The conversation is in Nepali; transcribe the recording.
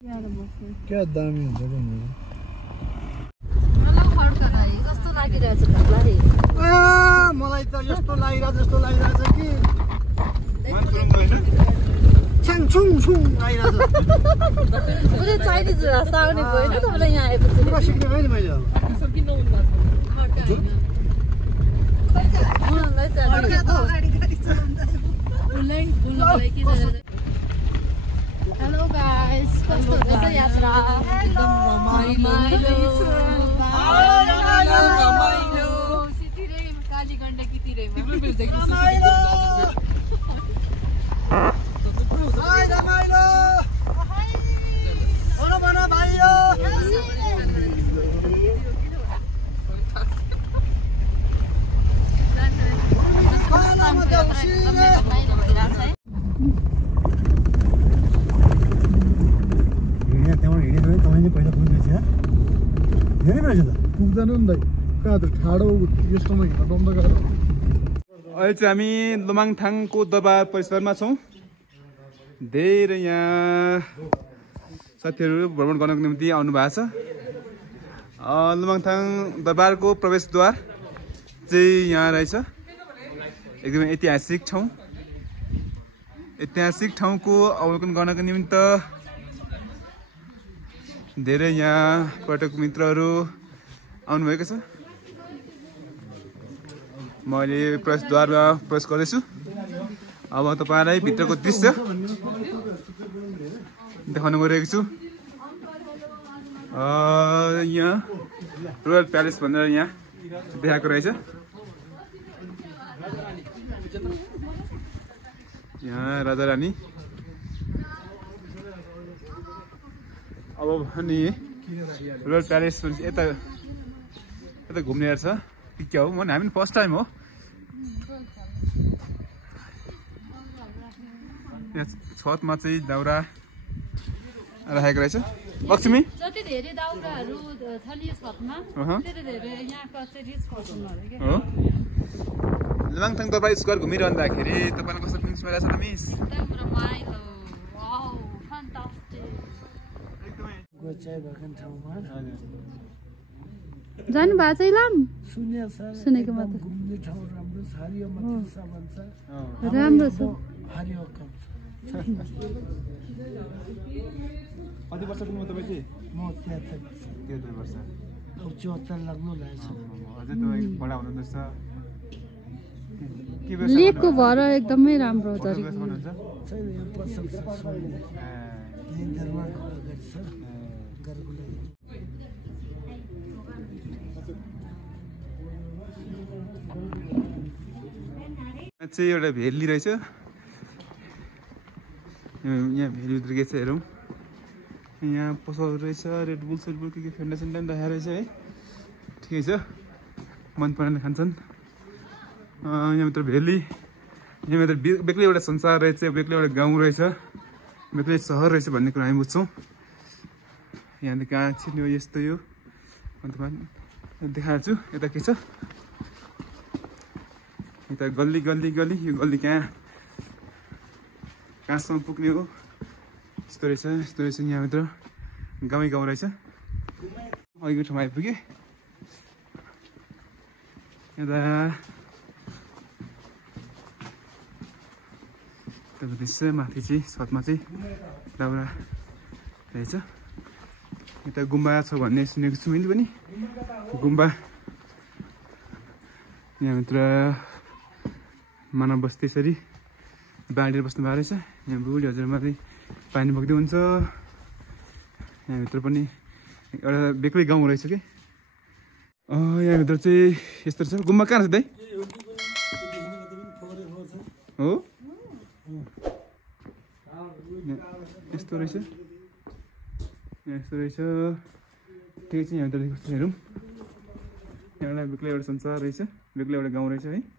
क्या दामी हुन्छ नि मलाई त यस्तो लागिरहेछ कि छ्याङछुङ छुङ लागिरहेछ चाइनिज भाषा आउने भयो नि तपाईँलाई यहाँ आएपछि सिक्ने भयो नि मैले हेलो गाइस कस्तो हुँदैछ यात्रा एकदम रमाइलो सिटिरै काली गण्डकीतिरैमा पुग्दैन नि दाइ कहाँ त ठाडो यस्तोमा हिँड्न बन्द गरेर अहिले चाहिँ हामी लुमाङथाङको दरबार परिसरमा छौँ धेरै यहाँ साथीहरू भ्रमण गर्नको निम्ति आउनु भएको छ लुमाङथाङ दरबारको प्रवेशद्वार चाहिँ यहाँ रहेछ एकदमै ऐतिहासिक ठाउँको अवलोकन गर्नको निमित्त धेरै यहाँ पर्यटक मित्रहरू आउनुभएको छ मैले प्रवेशद्वारमा प्रवेश गर्दैछु अब तपाईँलाई भित्रको दृश्य देखाउन गइरहेको छु यहाँ रोयल प्यालेस भनेर यहाँ देखाएको रहेछ यहाँ राजा रानी अब अनि रोयल प्यालेस यता घुम्ने छ कि क्या हो भने हामी फर्स्ट टाइम हो छतमा चाहिँ दाउरा राखेको रहेछ लक्ष्मी जति धेरै दाउराहरू छ नि छतमा त्यति धेरै यहाँको चाहिँ रिच पर्सनहरु के हो लुमाङथाङ दरबार स्क्वायर घुमिरहँदाखेरि तपाईलाई कस्तो फिलिङ्स भइरहेछ त मिस एकदम रमाइलो वाउ फ्यान्टास्टिक गोचाइ भएको ठाउँमा जानु भएको छ इलाम सुनेको मात्र घुम्ने ठाउँ राम्रो छ हरियो मात्र भन्छ राम्रो छ हरियो कम कति वर्षको म तपाईँ चाहिँ म 73 वर्ष अब 74 लाग्नु लागेछ अझै तपाईँ बडा हुनुहुँदैछ लेकको भएर एकदमै राम्रो हो छैन यो प्रशंसा सुन्ने यही दरबारको अगाडि छ घरको लागि चाहिँ एउटा भेली रहेछ यहाँ भेलीभित्र के छ हेरौँ यहाँ पसलहरू रहेछ रेड बुल सेडबुल के फेन्टा सेन्टा पनि राखेको रहेछ है ठिकै छ मन पराएर खान्छन् यहाँभित्र भेली यहाँभित्र बेग्लै एउटा संसार रहेछ बेग्लै एउटा गाउँ रहेछ बेग्लै सहर रहेछ भन्ने कुरा हामी बुझ्छौँ यहाँ कहाँ छिर्ने हो यस्तो यो अन्त देखाएको छु यता के छ यता गल्ली गल्ली गल्ली यो गल्ली कहाँसम्म पुग्ने हो यस्तो रहेछ यहाँभित्र गाउँै गाउँ रहेछ अघिको ठाउँमा आइपुगेँ यता दृश्य माथि चाहिँ छतमा चाहिँ दाउरा रहेछ यता गुम्बा छ भन्ने सुनेको छु मैले पनि गुम्बा यहाँभित्र मानव बस्ती यसरी बाँडेर बस्नु भएको रहेछ यहाँ बुढी हजुरमा चाहिँ पानी बग्दै हुन्छ यहाँभित्र पनि एउटा बेग्लै गाउँ रहेछ कि यहाँभित्र चाहिँ यस्तो रहेछ गुम्बा कहाँ रहेछ दाइ हो यस्तो रहेछ ठिकै छ यहाँभित्र कस्तो हेरौँ एउटा बेग्लै एउटा संसार रहेछ बेग्लै एउटा गाउँ रहेछ है